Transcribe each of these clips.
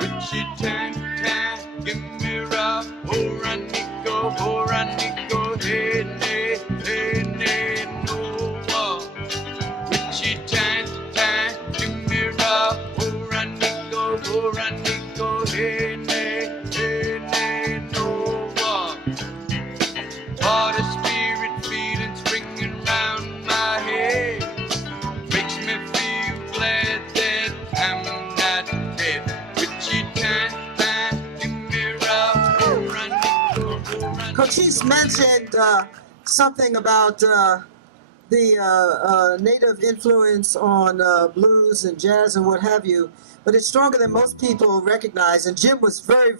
Richie Tang Tang, give me rock. Oh, run, Nico, hey, nay, no. Richie Tang Tang, give me rock. Oh, run, Nico, hey, nay, no. All the spirit feeling springing round my head makes me feel glad that I'm not dead. Richie Tang Tang, give me rock. Oh, run. Cochise mentioned something about the native influence on blues and jazz and what have you, but it's stronger than most people recognize. And Jim was very,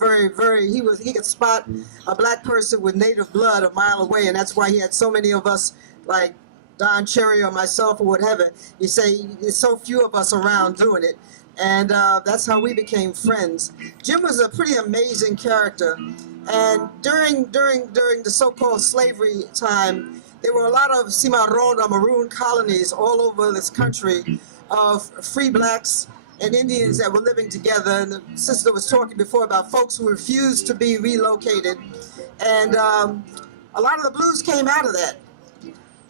he could spot a black person with native blood a mile away, and that's why he had so many of us, like Don Cherry or myself or whatever. You say there's so few of us around doing it, and that's how we became friends. Jim was a pretty amazing character, and during the so-called slavery time, there were a lot of cimarrón, maroon colonies all over this country of free blacks and Indians that were living together. And the sister was talking before about folks who refused to be relocated. And a lot of the blues came out of that.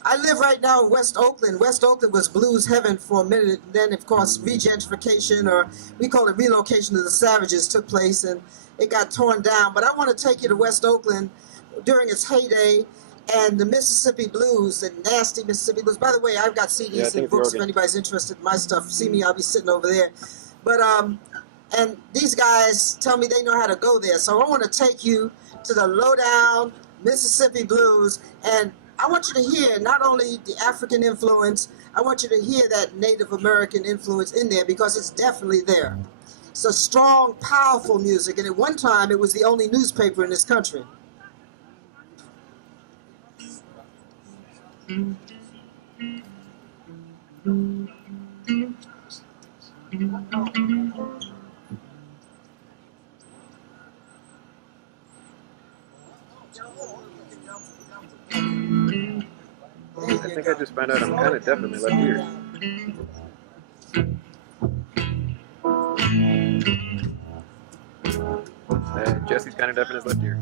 I live right now in West Oakland. West Oakland was blues heaven for a minute. Then, of course, regentrification, or we call it relocation of the savages, took place, and it got torn down. But I want to take you to West Oakland during its heyday, and the Mississippi blues, the nasty Mississippi blues. By the way, I've got CDs and books if anybody's interested in my stuff. See me, I'll be sitting over there. But and these guys tell me they know how to go there. So I want to take you to the lowdown Mississippi blues, and I want you to hear not only the African influence, I want you to hear that Native American influence in there, because it's definitely there. It's a strong, powerful music, and at one time it was the only newspaper in this country. I think I just found out I'm kind of deaf in my left ear. Jesse's kind of deaf in his left ear.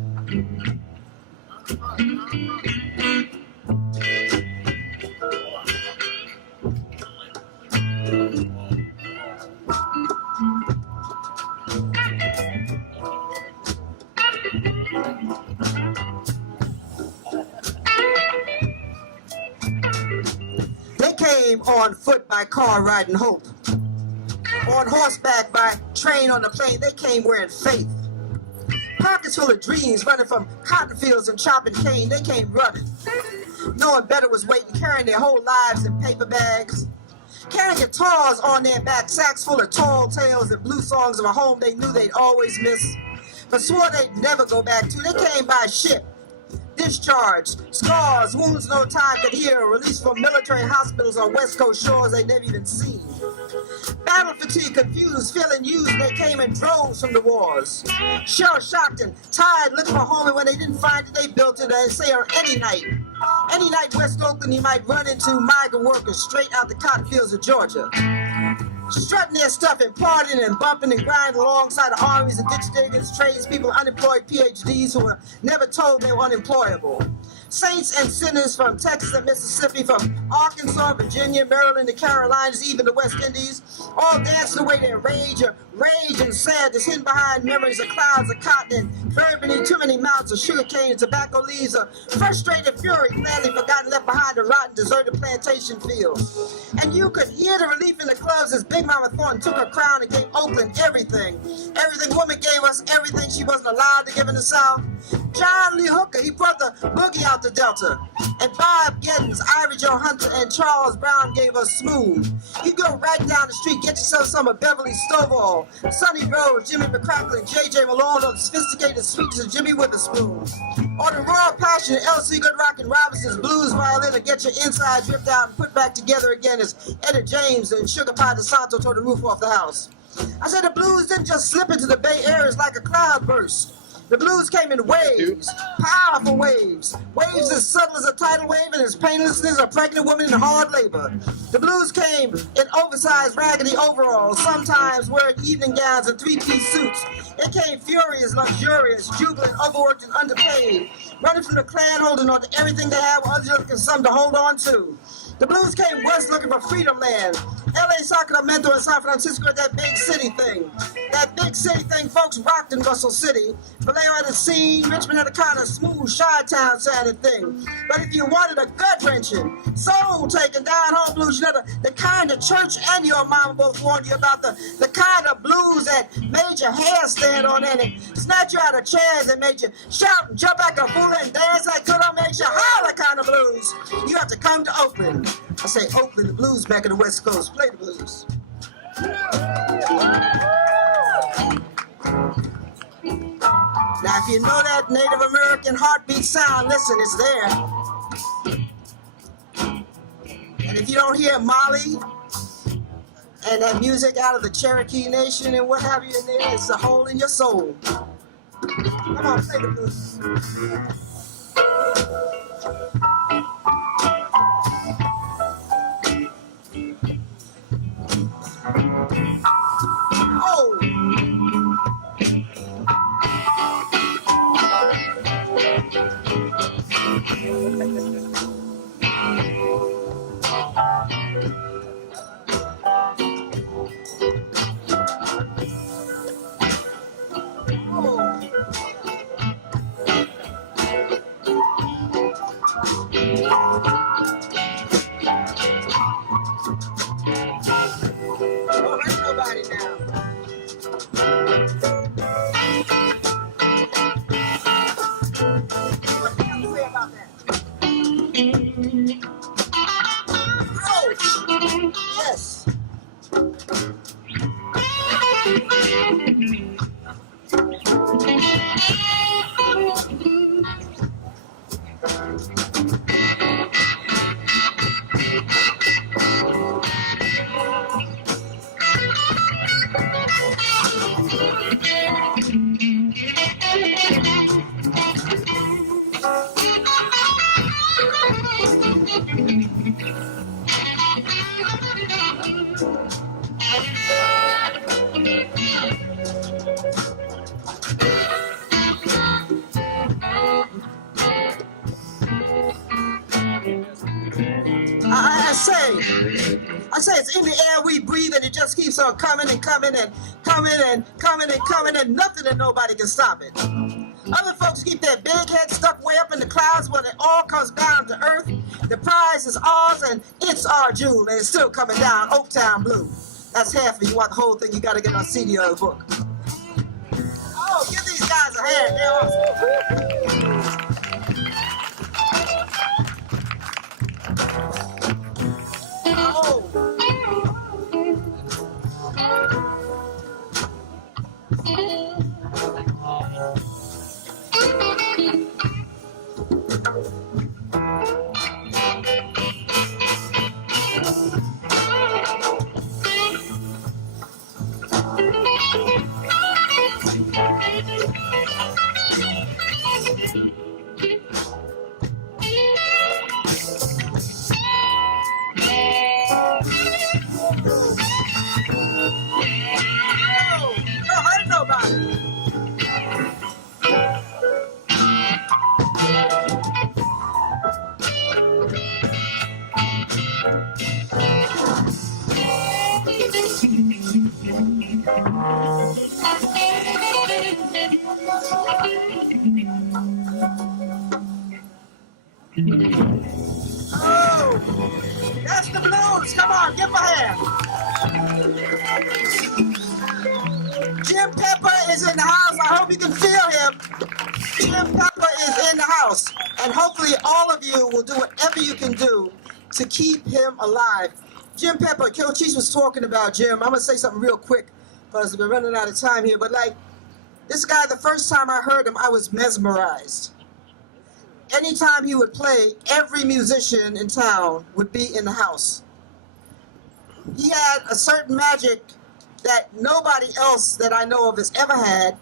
They came on foot, by car, riding hope. On horseback, by train, on the plane. They came wearing faith. Pockets full of dreams, running from cotton fields and chopping cane. They came running, knowing better was waiting, carrying their whole lives in paper bags, carrying guitars on their back, sacks full of tall tales and blue songs of a home they knew they'd always miss, but swore they'd never go back to. They came by ship, discharged, scars, wounds no time could heal, released from military hospitals on West Coast shores they'd never even seen. Battle fatigue, confused, feeling used, they came in droves from the wars. Shell-shocked and tired, looking for home, and when they didn't find it, they built it, and say on any night West Oakland, you might run into migrant workers straight out the cotton fields of Georgia, strutting their stuff and partying and bumping and grinding alongside the armies and ditch diggers, tradespeople, unemployed PhDs who were never told they were unemployable. Saints and sinners from Texas and Mississippi, from Arkansas, Virginia, Maryland, the Carolinas, even the West Indies, all dancing away their rage and sadness hidden behind memories of clouds of cotton and bourbon, too many mounds of sugarcane and tobacco leaves, a frustrated fury, gladly forgotten, left behind the rotten, deserted plantation fields. And you could hear the relief in the clubs as Big Mama Thornton took her crown and gave Oakland everything. Everything woman gave us, everything she wasn't allowed to give in the South. John Lee Hooker, he brought the boogie out the Delta. And Bob Giddens, Ivy Joe Hunter, and Charles Brown gave us smooth. You go right down the street, get yourself some of Beverly Stovall, Sonny Rhodes, Jimmy McCracklin, J.J. Malone, or the sophisticated sweets of Jimmy Witherspoon. Or the raw passion of L.C. Goodrock and Robinson's blues violin to get your insides ripped out and put back together again as Etta James and Sugar Pie DeSanto tore the roof off the house. I said the blues didn't just slip into the Bay Area like a cloud burst. The blues came in waves, powerful waves. Waves as subtle as a tidal wave and as painless as a pregnant woman in hard labor. The blues came in oversized raggedy overalls, sometimes wearing evening gowns and three-piece suits. It came furious, luxurious, jubilant, overworked and underpaid, running from the clan holding on to everything they had while others looking for something to hold on to. The blues came west looking for freedom land. LA, Sacramento, and San Francisco had that big city thing. That big city thing folks rocked in Russell City. Vallejo had a scene, Richmond had a kind of smooth, shy-town sounding thing. But if you wanted a gut-wrenching, soul-taking, down-home blues, you know, the kind of church and your mama both warned you about, the kind of blues that made your hair stand on end and snatch you out of chairs and made you shout and jump like a fool and dance like good old makes you holler kind of blues. You have to come to Oakland. I say Oakland, the blues back in the West Coast. Play the blues. Now, if you know that Native American heartbeat sound, listen, it's there. And if you don't hear Molly and that music out of the Cherokee Nation and what have you in there, it's a hole in your soul. Come on, play the blues. I say it's in the air we breathe and it just keeps on coming and coming and coming and coming and coming and nothing and nobody can stop it. Other folks keep their big head stuck way up in the clouds when it all comes down to earth. The prize is ours and it's our jewel and it's still coming down, Oaktown Blue. That's half of it. You want the whole thing, you gotta get on CD or a book. Oh, give these guys a hand, they're awesome. Oh, that's the blues. Come on, give him a hand. Jim Pepper is in the house. I hope you can feel him. Jim Pepper is in the house. And hopefully all of you will do whatever you can do to keep him alive. Jim Pepper, Coach was talking about Jim. I'm going to say something real quick because we're running out of time here. But like, this guy, the first time I heard him, I was mesmerized. Anytime he would play, every musician in town would be in the house. He had a certain magic that nobody else that I know of has ever had,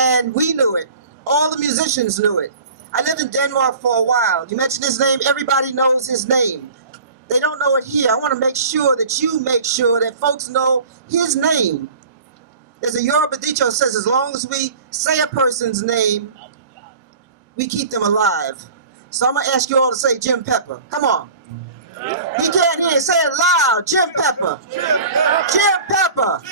and we knew it. All the musicians knew it. I lived in Denmark for a while. You mention his name, everybody knows his name. They don't know it here. I want to make sure that you make sure that folks know his name. There's a Yoruba dicho that says as long as we say a person's name, we keep them alive. So I'm going to ask you all to say Jim Pepper. Come on. He can't hear. Say it loud. Jim Pepper. Jim Pepper.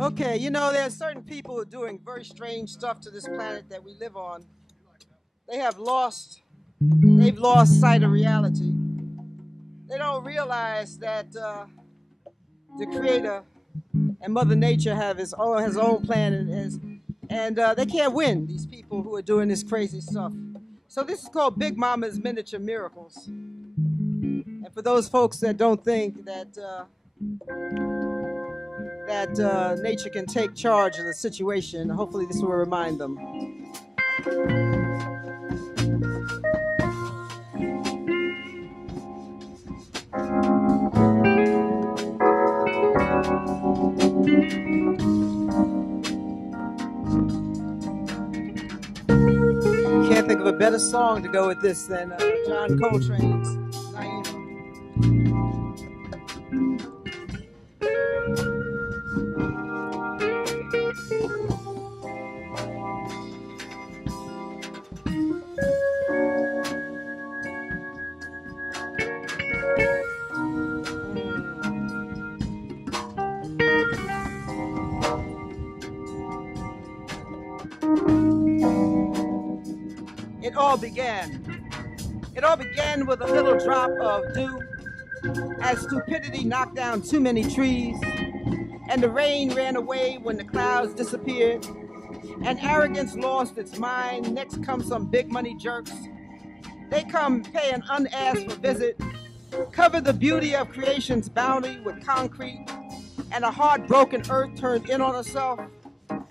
Okay, you know, there are certain people who are doing very strange stuff to this planet that we live on. They've lost sight of reality. They don't realize that the Creator and Mother Nature have his own plan, and they can't win, these people who are doing this crazy stuff. So this is called Big Mama's Miniature Miracles. And for those folks that don't think that nature can take charge of the situation, hopefully this will remind them. better song to go with this than John Coltrane's Naima. It all began with a little drop of dew as stupidity knocked down too many trees, and the rain ran away when the clouds disappeared, and arrogance lost its mind. Next come some big money jerks. They come pay an unasked for visit, cover the beauty of creation's bounty with concrete, and a heartbroken earth turned in on herself.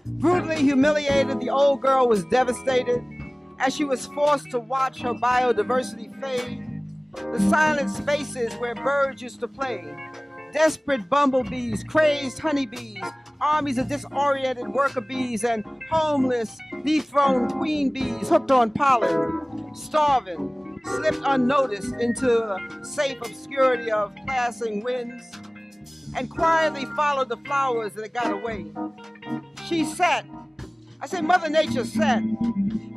Brutally humiliated, the old girl was devastated as she was forced to watch her biodiversity fade. The silent spaces where birds used to play, desperate bumblebees, crazed honeybees, armies of disoriented worker bees, and homeless, dethroned queen bees hooked on pollen, starving, slipped unnoticed into the safe obscurity of passing winds, and quietly followed the flowers that got away. She sat, I say Mother Nature sat,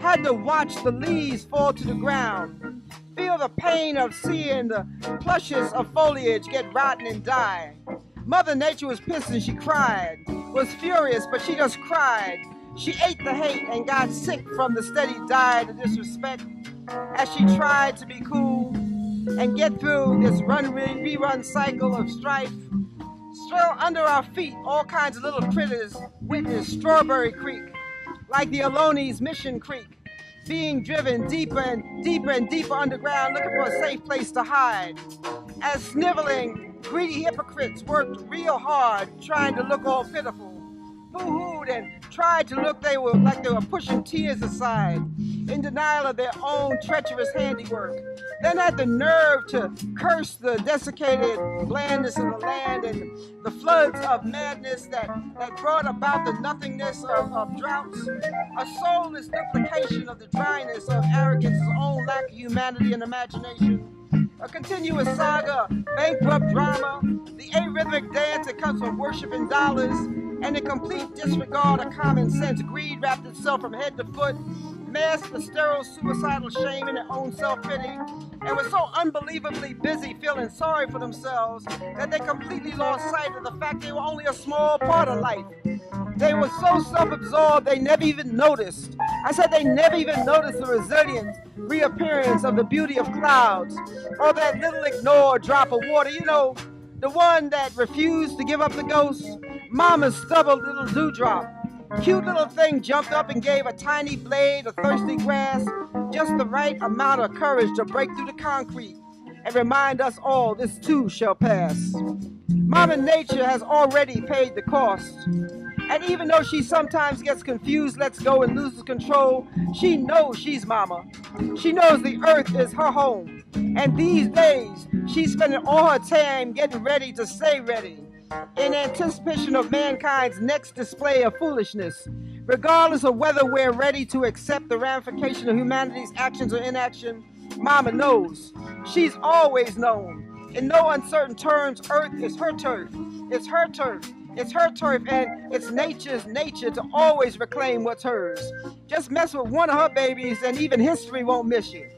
had to watch the leaves fall to the ground, feel the pain of seeing the plushes of foliage get rotten and die. Mother Nature was pissed and she cried, was furious, but she just cried. She ate the hate and got sick from the steady diet of disrespect as she tried to be cool and get through this rerun cycle of strife. Still under our feet, all kinds of little critters witnessed Strawberry Creek, like the Ohloni's Mission Creek, being driven deeper and deeper and deeper underground, looking for a safe place to hide. As sniveling, greedy hypocrites worked real hard, trying to look all pitiful, boo-hooed and tried to look like they were pushing tears aside, in denial of their own treacherous handiwork. Then had the nerve to curse the desiccated blandness of the land and the floods of madness that brought about the nothingness of droughts, a soulless duplication of the dryness of arrogance's own lack of humanity and imagination. A continuous saga, bankrupt drama, the arrhythmic dance that comes from worshiping dollars, and the complete disregard of common sense. Greed wrapped itself from head to foot, masked the sterile suicidal shame in their own self-pity, and were so unbelievably busy feeling sorry for themselves that they completely lost sight of the fact they were only a small part of life. They were so self-absorbed they never even noticed. I said they never even noticed the resilient reappearance of the beauty of clouds, or that little ignored drop of water, you know, the one that refused to give up the ghost. Mama's stubborn little dewdrop. Cute little thing jumped up and gave a tiny blade of thirsty grass just the right amount of courage to break through the concrete and remind us all this too shall pass. Mama Nature has already paid the cost. And even though she sometimes gets confused, lets go and loses control, she knows she's mama. She knows the earth is her home. And these days, she's spending all her time getting ready to stay ready, in anticipation of mankind's next display of foolishness. Regardless of whether we're ready to accept the ramification of humanity's actions or inaction, Mama knows. She's always known. In no uncertain terms, Earth is her turf. It's her turf. It's her turf, and it's nature's nature to always reclaim what's hers. Just mess with one of her babies, and even history won't miss you.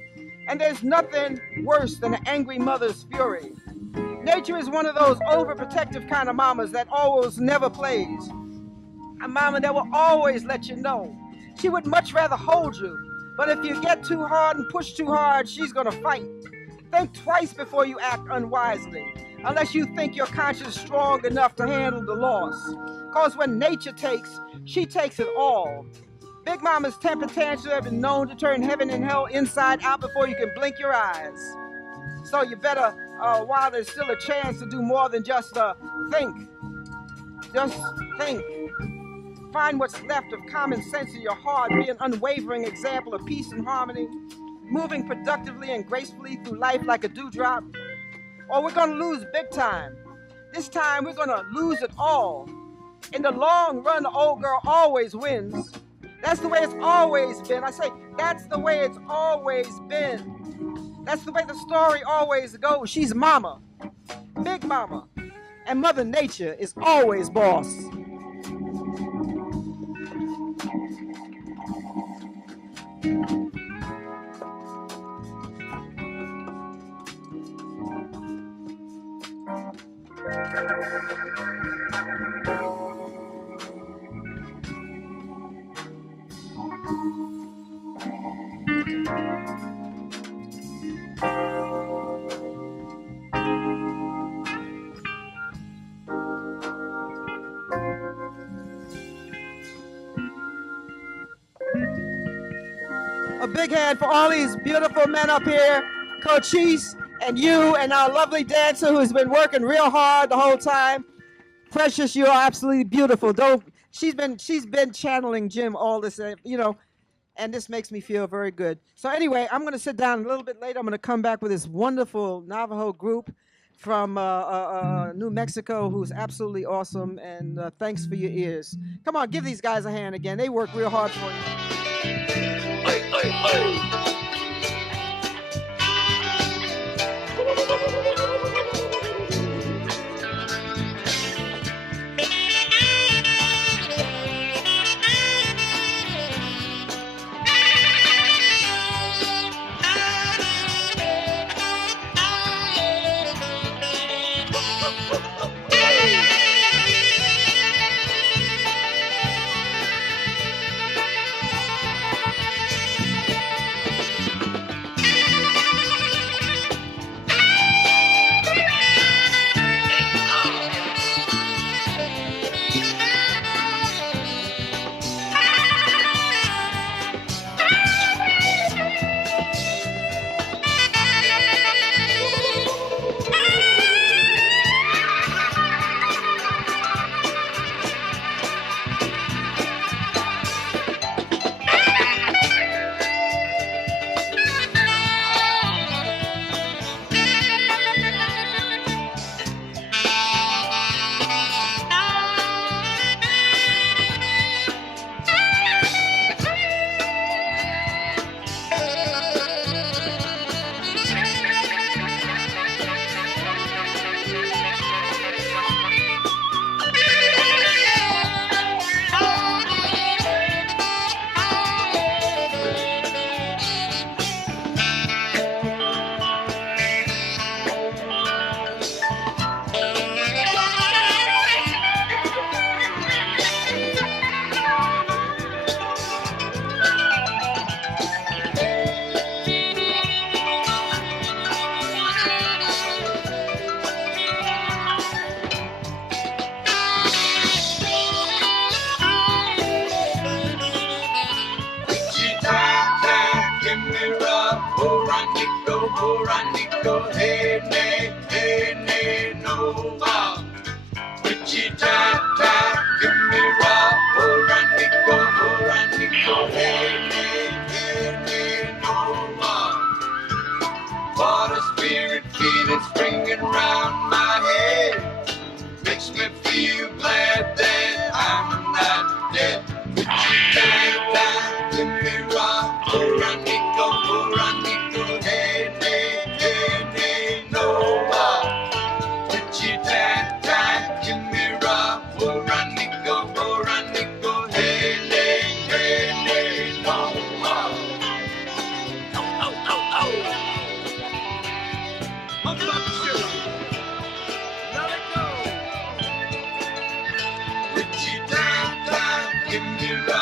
And there's nothing worse than an angry mother's fury. Nature is one of those overprotective kind of mamas that always never plays. A mama that will always let you know. She would much rather hold you, but if you get too hard and push too hard, she's gonna fight. Think twice before you act unwisely, unless you think your conscience is strong enough to handle the loss. Cause when nature takes, she takes it all. Big Mama's temper tantrums have been known to turn heaven and hell inside out before you can blink your eyes. So you better, while there's still a chance to do more than just think. Just think. Find what's left of common sense in your heart. Be an unwavering example of peace and harmony, moving productively and gracefully through life like a dewdrop. Or we're gonna lose big time. This time we're gonna lose it all. In the long run, the old girl always wins. That's the way it's always been. I say, that's the way it's always been. That's the way the story always goes. She's mama, big mama. And Mother Nature is always boss. A big hand for all these beautiful men up here, Cochise and you and our lovely dancer who's been working real hard the whole time. Precious, you are absolutely beautiful. She's been channeling Jim all this, and this makes me feel very good. So anyway, I'm going to sit down a little bit later. I'm going to come back with this wonderful Navajo group from New Mexico who's absolutely awesome, and thanks for your ears. Come on, give these guys a hand again. They work real hard for you. Give me right.